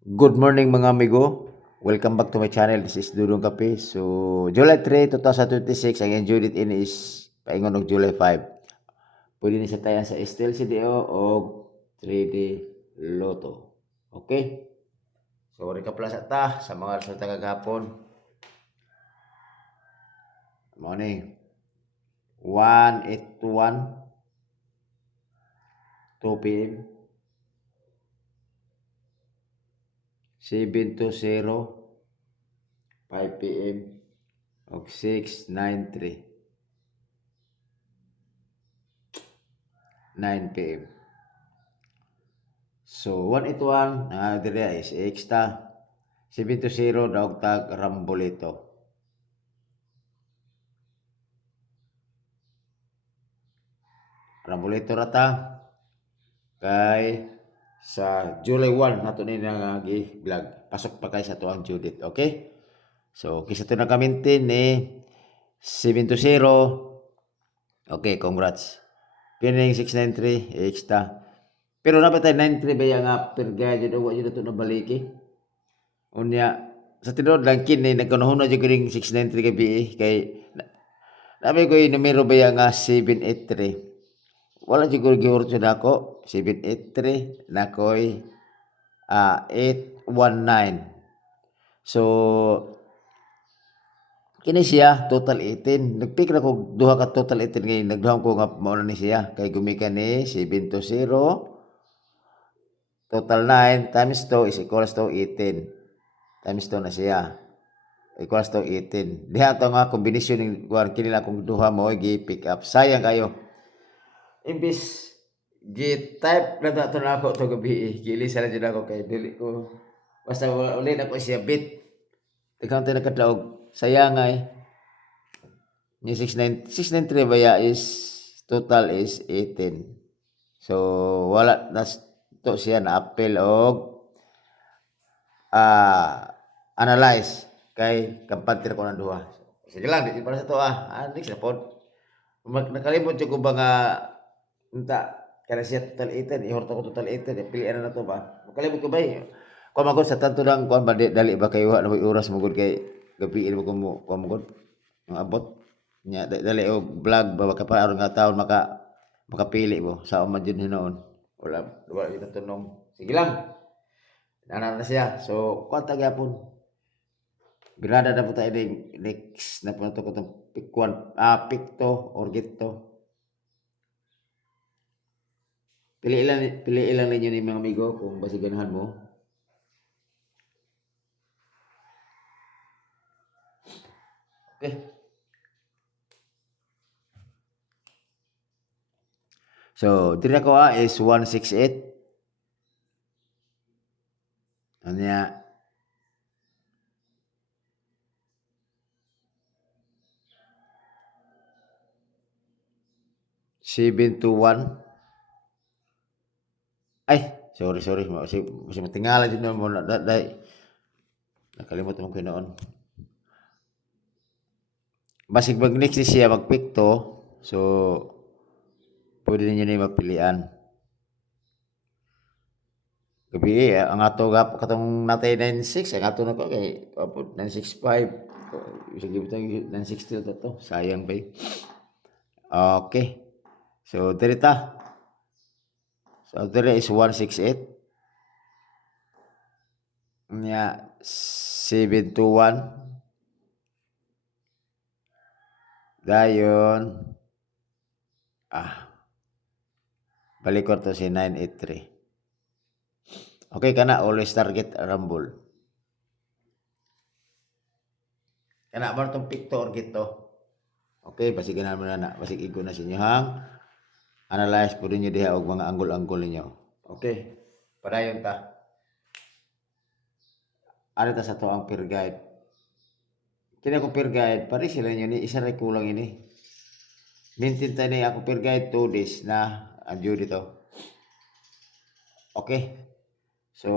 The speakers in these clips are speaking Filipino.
Good morning mga amigo. Welcome back to my channel. This is Dudong Kape. So, July 3, 2026, ang enjoyed it in is paingon og July 5. Pwede ni sa tayan sa Estel CDO o 3D Lotto. Okay? So, recap lang sa mga resulta kagapon. Morning. 1:81 2 p.m. 7:20 5 p.m. og 6:93 9 p.m. So, 181 dire is extra 720 daog tag Rambolito. Rambolito rata kay sa July 1 nato ni nga gi-vlog. Pasok pa kay sa tuang Judith, okay? So, kisa to nakamintin ni 720. Okay, congrats. Pining 693 extra. Pero napatay 93 ba yang per gaya jud wa jud to nabaliki. Unya sa tinuod lang kini nagkuno jud kining 693 kay BE kay nabi ko yung numero ba yang 783. Wala siguro giurot siya nako 783 nakoy 819. So kini siya total 18. Nagpick na ko duha ka total 18 kay nagduhang ko nga mao na ni siya kay gumikan ni 720 total 9 times 2 is equals to 18. Times 2 na siya. Equals to 18. Diha to nga kombinasyon ning kini na kung duha mo gi pick up. Sayang kayo. Imbis gi-type na to na ako to gabi. Gilisa na dyan ako kay dili ko. Basta uli na ko siya bit. Ikaw tayo nakadaog. Sayang ay. Ni 693 baya is total is 18. So wala na to siya na appeal og analyze kay kampante ko na duha. Sige lang, di para sa to next na pod. Nakalimot ko ba nga unta kaya siya total 18, ihorta ko total 18, pilihan na to ba? Nakalimot ko ba kung magod sa tanto lang kung ba dali ba kayo na may oras magod kay gabiin mo kung magod ang abot nya dali og vlog ba ka para nga taon makapili mo sa umadyon hinoon. Wala kita tunong. Sige lang. Nana na siya. So, kwanta gyapon. Birada na po tayo next na po ito ko itong pikto or gito. Pili ilang ninyo ni mga amigo kung basiganahan mo. Okay. So, tira ko is 168. Ano niya? Seven to one. Ay, sorry. Masih matingala dyan mo na. Nakalimut mo ko noon. Basig mag-next siya magpikto. So, pwede ninyo na mapilian. Gabi ang ato gap katong natay 96 ang ato na ko kay 965. Sige bitaw 960 to. Sayang ba? Okay. So, dirita. So, dire is 168. Nya 721. Dayon balik ko to si 983. Okay kana always target rumble. Kana ba tong pikto or gito? Okay, basigan naman na basig igo na sa inyo hang analyze po niyo diha og mga anggol-anggol niyo. Okay. Padayon ta. Ano ta sa to ang peer guide. Kini ko peer guide, pare sila niyo ni isa ra kulang ini. Maintain tayo ni ako peer guide 2 days na adyo dito. Okay. So,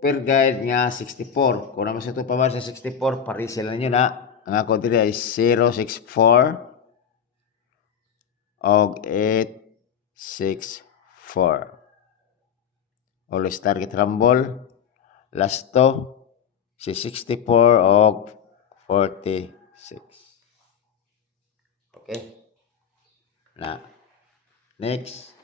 per guide nga 64. Kung naman sa ito pa ba sa 64, parisel na nyo na. Ang ako dito ay 064 og 864. Always target rumble. last to si 64 og 46. Okay? Na. Next.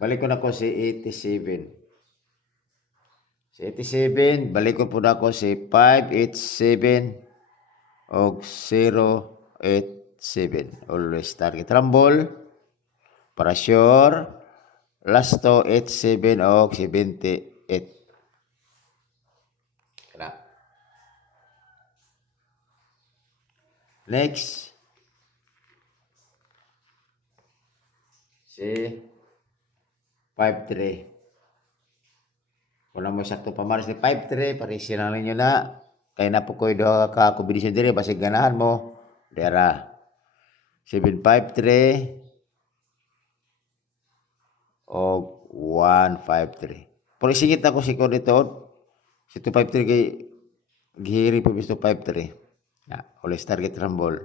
Balik ko na ko si 87. Si 87, balik ko po na ko si 587 og 087. Always target rumble. Para sure. Last to 87 og 78. Kena. Next. Si 53. Kung na mo sakto pamaris ni 53, parisi na ninyo na. Kaya na po ko doha ka kombinasyon dire, basig ganahan mo. Dera. 753 o 153. Pero isingit ako si ko dito. Si 253 kay gihiri po bis 253. Ya, always target rumble.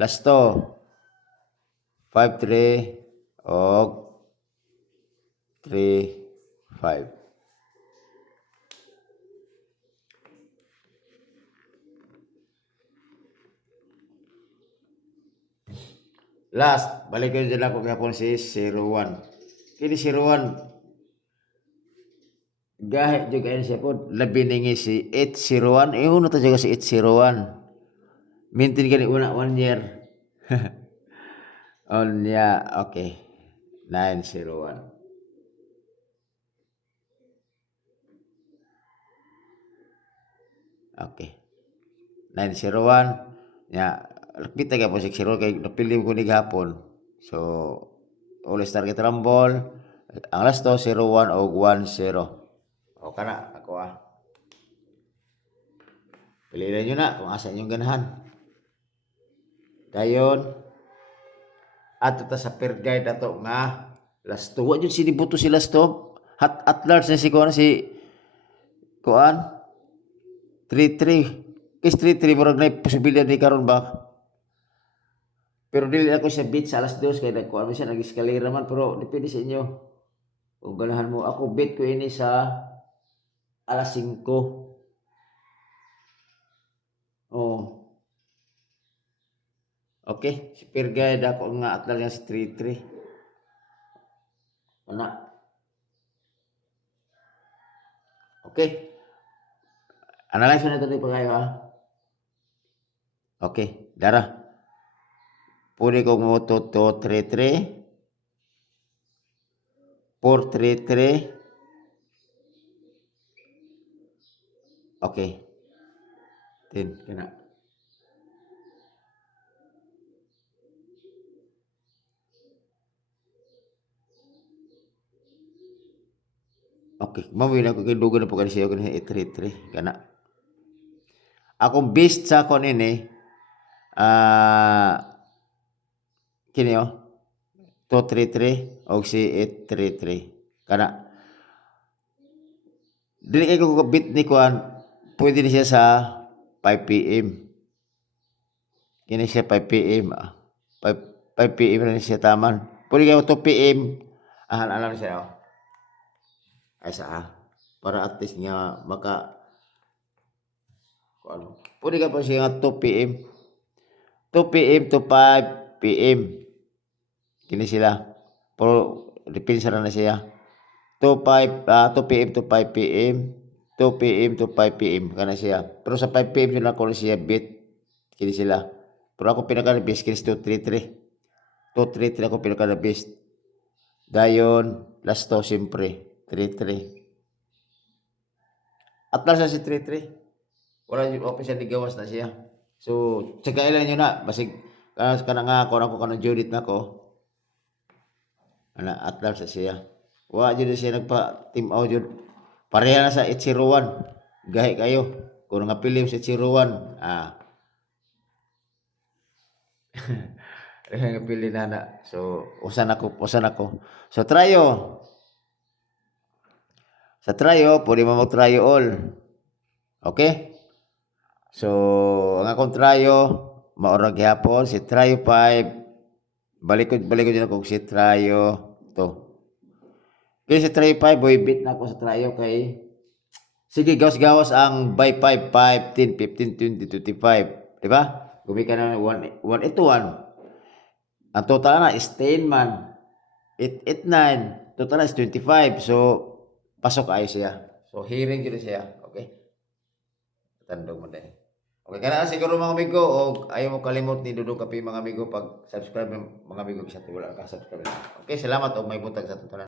Last to 53 o 35. Last, balik ko dyan ako kapon si 01. Kini 01, gahit juga yan siya po, labi ningi si 801. Uno to juga si 801. Maintain gani una 1 year. On ya, okay. 901. Okay. 901. Ya, kita ka po 60 kay napili ko ni gapon. So, always target rumble. Ang last to 01 o 10. O kana ako Piliin nyo na kung asa inyong ganahan. Dayon ato ta sa per guide ato nga last to. Wa jud sinibuto si last to. At large na si kuan si kuan 33. Is 33 murag na posibilidad ni karon ba? Pero dili ako sa beat sa alas 2 kay nagkuan siya nag-escalera man, pero depende sa inyo. Kung ganahan mo, ako beat ko ini sa alas 5. Oh. Okay, si per guide ako nga atlas nga si 33. Ana. Okay. Analyze na ito pa kayo Okay, dara. Pwede kong mo to 33. 433. Okay. 10 kena. Okay, mawin ako kay dugo na po kanina siya kanina 833 kana. Akong based sa kon ini kini 233 og si 833 kana. Dili kay ko bit ni kuan, pwede ni siya sa 5 PM. Kini siya 5 PM. 5 PM na siya taman. Pwede kayo 2 PM. Alam siya ay sa para at least nga maka ano. Pwede ka pa siya nga 2 PM. 2 PM to 5 PM. Kini sila. Pero depende sa na siya. 2 PM to 5 PM. 2 PM to 5 PM kana siya. Pero sa 5 PM yun ako siya bit. Kini sila. Pero ako pinaka-best kini 233. 233 ako pinaka-best. Dayon, last to siyempre. 33. At last na si 33. Wala yung open siya gawas na siya. So, tsagailan nyo na. Basig, kana nga ako kanang Judith na ko. At last na siya. Wala dyan siya nagpa-team out yun. Pareha na sa 801. Gahi kayo. Kung nga pilim sa 801. Pareha nga pili na. So, usan ako. So, tryo. Sa tryo, pwede mo mag-tryo all. Okay? So, ang akong tryo, maurag hapon, si tryo 5, Balikod din ako si Trayo to. Kaya si Trayo 5 boy bit na ako sa Trayo kay sige gawas-gawas ang by 5 5 10 15 20 25, di ba? Gumi ka na 1 1 ito 1. Ang total na is 10 man. 8 9 total na is 25. So pasok ay siya. So hearing jud siya. Okay? Tandog mo din. Okay, kana siguro mga amigo o ayaw mo kalimot ni Dudong Kapi mga amigo pag subscribe mga amigo sa wala ka subscribe. Okay, salamat og may butag sa tutunan.